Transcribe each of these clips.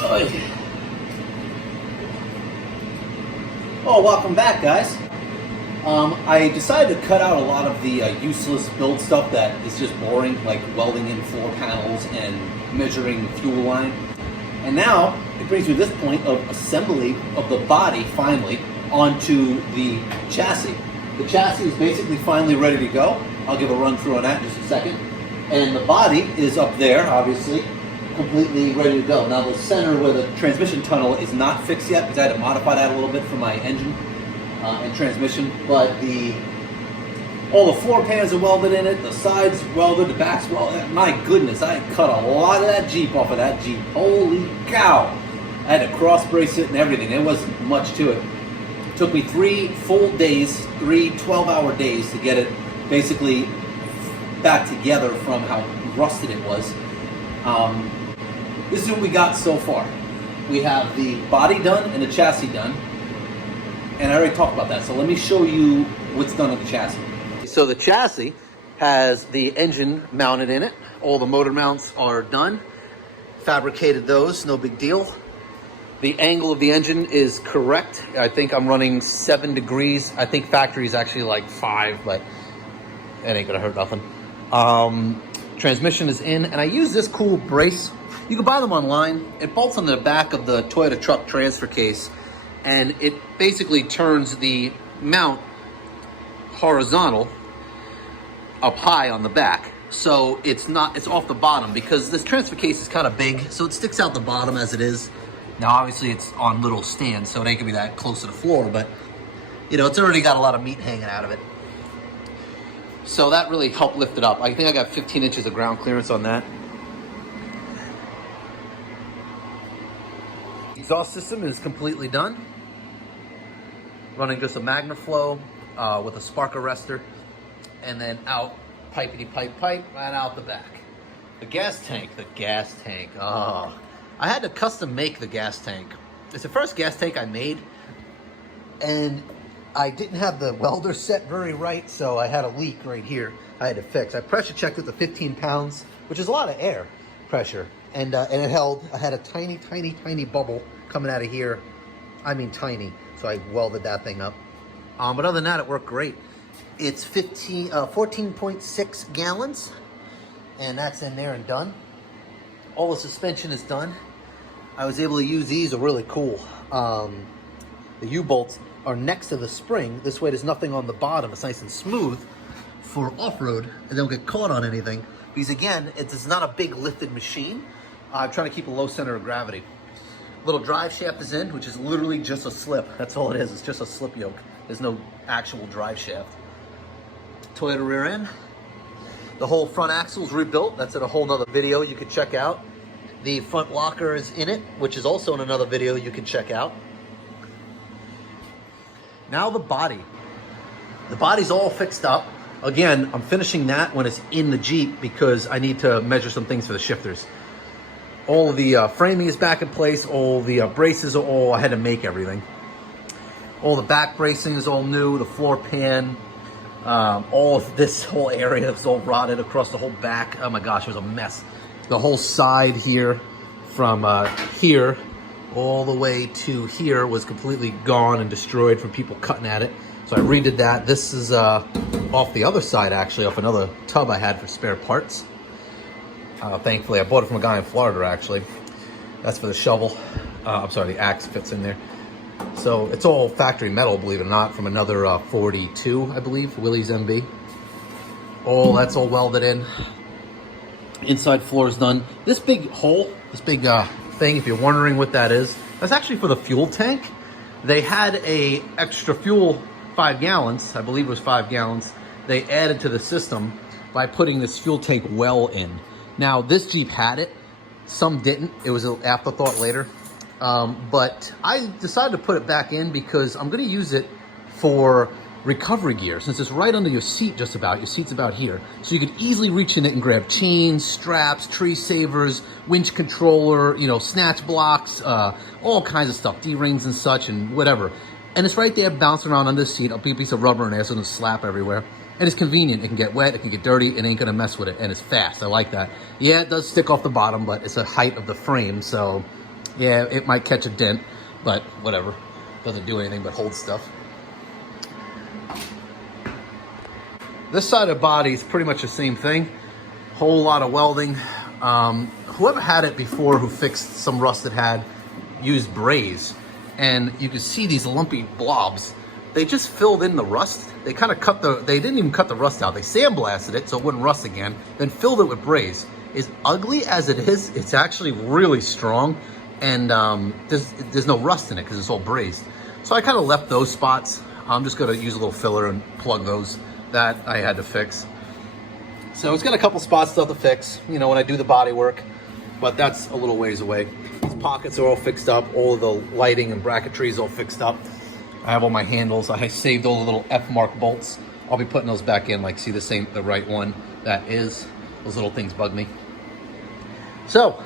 Oh, welcome back, guys. I decided to cut out a lot of the useless build stuff that is just boring, like welding in floor panels and measuring fuel line. And now it brings me to this point of assembly of the body finally onto the chassis. The chassis is basically finally ready to go. I'll give a run through on that in just a second. And the body is up there, obviously, completely ready to go. Now the center where the transmission tunnel is not fixed yet because I had to modify that a little bit for my engine and transmission, but all the floor pans are welded in it, the sides welded, the back's welded. My goodness, I cut a lot of that Jeep off of that Jeep. Holy cow! I had to cross brace it and everything. There wasn't much to it. It took me 3 full days, 3 12-hour days to get it basically back together from how rusted it was. This is what we got so far. We have the body done and the chassis done. And I already talked about that, so let me show you what's done on the chassis. So the chassis has the engine mounted in it. All the motor mounts are done. Fabricated those, no big deal. The angle of the engine is correct. I think I'm running 7 degrees. I think factory is actually like 5, but it ain't gonna hurt nothing. Transmission is in, and I use this cool brace. You can buy them online. It bolts on the back of the Toyota truck transfer case, and it basically turns the mount horizontal up high on the back. So it's off the bottom because this transfer case is kind of big, so it sticks out the bottom as it is. Now obviously it's on little stands, so it ain't gonna be that close to the floor, but you know, it's already got a lot of meat hanging out of it. So that really helped lift it up. I think I got 15 inches of ground clearance on that. Exhaust system is completely done. Running just a MagnaFlow with a spark arrestor, and then out pipety pipe right out the back. The gas tank. Oh, I had to custom make the gas tank. It's the first gas tank I made, and I didn't have the welder set very right, so I had a leak right here I had to fix. I pressure checked it to 15 pounds, which is a lot of air pressure, and it held. I had a tiny bubble coming out of here. I mean tiny, so I welded that thing up. But other than that, it worked great. It's 14.6 gallons, and that's in there and done. All the suspension is done. I was able to use these, are really cool. The U-bolts are next to the spring. This way there's nothing on the bottom. It's nice and smooth for off-road, and they don't get caught on anything. Because again, it's not a big lifted machine. I'm trying to keep a low center of gravity. Little drive shaft is in, which is literally just a slip. That's all it is. It's just a slip yoke. There's no actual drive shaft. Toyota rear end. The whole front axle is rebuilt. That's in a whole nother video you could check out. The front locker is in it, which is also in another video you can check out. Now the body. The body's all fixed up. Again, I'm finishing that when it's in the Jeep because I need to measure some things for the shifters. All of the framing is back in place. All the braces are all, I had to make everything. All the back bracing is all new. The floor pan, all of this whole area is all rotted across the whole back. Oh my gosh, it was a mess. The whole side here, from here all the way to here, was completely gone and destroyed from people cutting at it. So I redid that. This is off the other side, actually, off another tub I had for spare parts. Thankfully, I bought it from a guy in Florida, actually. That's for the shovel. I'm sorry, the axe fits in there. So it's all factory metal, believe it or not, from another 42, I believe, Willys MB. That's all welded in. Inside floor is done. This big hole, this big thing, if you're wondering what that is, that's actually for the fuel tank. They had a extra fuel, 5 gallons, I believe it was 5 gallons, they added to the system by putting this fuel tank well in. Now, this Jeep had it, some didn't. It was an afterthought later. But I decided to put it back in because I'm gonna use it for recovery gear, since it's right under your seat just about. Your seat's about here. So you could easily reach in it and grab chains, straps, tree savers, winch controller, you know, snatch blocks, all kinds of stuff, D-rings and such and whatever. And it's right there bouncing around under the seat. I'll be a piece of rubber in there so it doesn't slap everywhere. And it's convenient. It can get wet, it can get dirty, it ain't gonna mess with it, and it's fast. I like that. Yeah, it does stick off the bottom, but it's the height of the frame, so Yeah, it might catch a dent, but whatever. Doesn't do anything but hold stuff. This side of the body is pretty much the same thing. Whole lot of welding. Whoever had it before, who fixed some rust it had, used braze. And you can see these lumpy blobs. They just filled in the rust. They kind of they didn't even cut the rust out. They sandblasted it so it wouldn't rust again, then filled it with braze. As ugly as it is, it's actually really strong. And there's no rust in it because it's all brazed. So I kind of left those spots. I'm just gonna use a little filler and plug those that I had to fix. So it's got a couple spots still to fix, you know, when I do the body work, but that's a little ways away. These pockets are all fixed up. All of the lighting and bracketry is all fixed up. I have all my handles. I saved all the little F mark bolts. I'll be putting those back in, like see the right one that is. Those little things bug me. So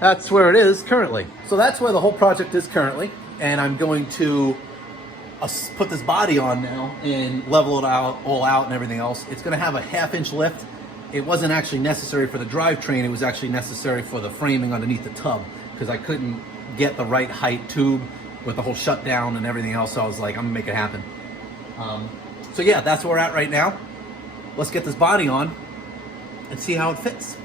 that's where it is currently. So that's where the whole project is currently. And I'm going to put this body on now and level it all out and everything else. It's gonna have a 1/2 inch lift. It wasn't actually necessary for the drivetrain. It was actually necessary for the framing underneath the tub because I couldn't get the right height tube with the whole shutdown and everything else. So I was like, I'm gonna make it happen. So yeah, that's where we're at right now. Let's get this body on and see how it fits.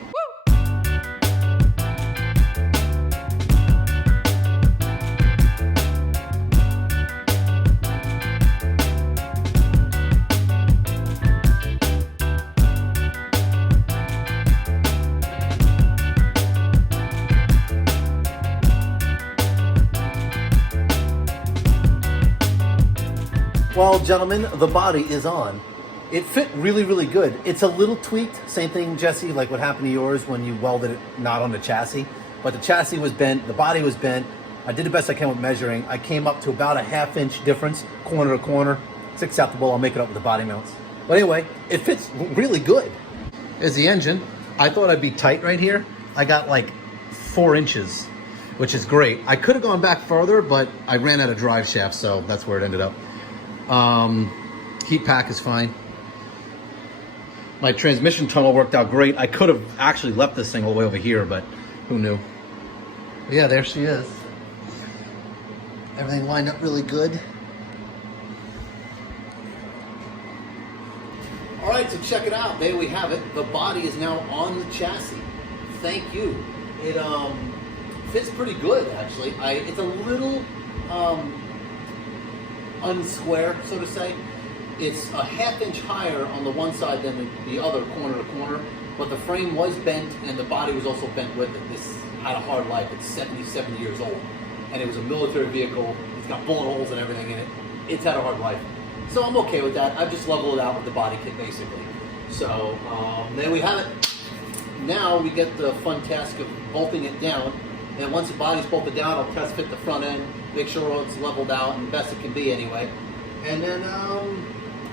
Well, gentlemen, the body is on. It fit really, really good. It's a little tweaked. Same thing, Jesse, like what happened to yours when you welded it not on the chassis. But the chassis was bent, the body was bent. I did the best I can with measuring. I came up to about a 1/2 inch difference, corner to corner. It's acceptable. I'll make it up with the body mounts. But anyway, it fits really good. Here's the engine. I thought I'd be tight right here. I got like 4 inches, which is great. I could have gone back further, but I ran out of drive shaft, so that's where it ended up. Heat pack is fine. My transmission tunnel worked out great. I could have actually left this thing all the way over here, but who knew? But yeah, there she is. Everything lined up really good. All right, so check it out. There we have it. The body is now on the chassis. Thank you. It fits pretty good, actually. It's a little unsquare, so to say. It's a 1/2 inch higher on the one side than the other, corner to corner, but the frame was bent and the body was also bent with it. This had a hard life. It's 77 years old, and it was a military vehicle. It's got bullet holes and everything in it. It's had a hard life. So I'm okay with that. I've just leveled it out with the body kit, basically. So there we have it. Now we get the fun task of bolting it down. And once the body's bolted down, I'll test fit the front end, make sure it's leveled out and best it can be anyway. And then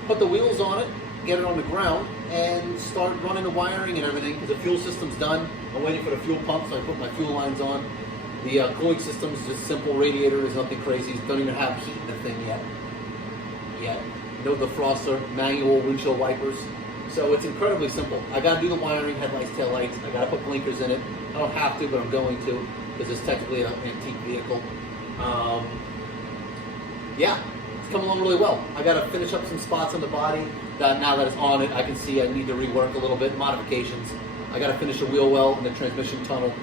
put the wheels on it, get it on the ground, and start running the wiring and everything, because the fuel system's done. I'm waiting for the fuel pump, so I put my fuel lines on. The cooling system's just simple radiator, there's nothing crazy. Don't even have heat in the thing yet. No defroster, manual windshield wipers. So it's incredibly simple. I gotta do the wiring, headlights, taillights. I gotta put blinkers in it. I don't have to, but I'm going to, because it's technically an antique vehicle. Yeah, it's coming along really well. I gotta finish up some spots on the body. Now that it's on it, I can see I need to rework a little bit, modifications. I gotta finish the wheel well and the transmission tunnel.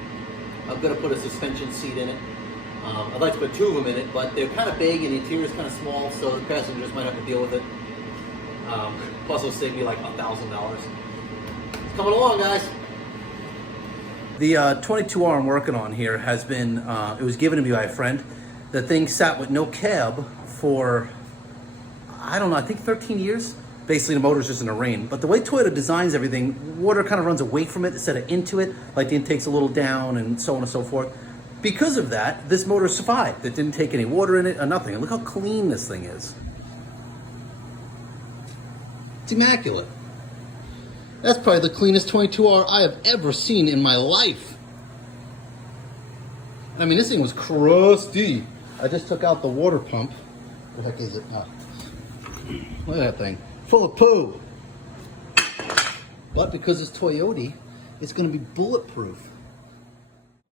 I'm gonna put a suspension seat in it. I'd like to put 2 of them in it, but they're kind of big and the interior is kind of small, so the passengers might have to deal with it. Plus it'll save me like $1,000. It's coming along, guys. The 22R I'm working on here has been, it was given to me by a friend. The thing sat with no cab for, I don't know, I think 13 years. Basically the motor's just in the rain. But the way Toyota designs everything, water kind of runs away from it instead of into it, like the intake's a little down and so on and so forth. Because of that, this motor survived. It didn't take any water in it or nothing. And look how clean this thing is. It's immaculate. That's probably the cleanest 22R I have ever seen in my life. I mean, this thing was crusty. I just took out the water pump. What the heck is it? Oh. Look at that thing. Full of poo. But because it's Toyota, it's going to be bulletproof.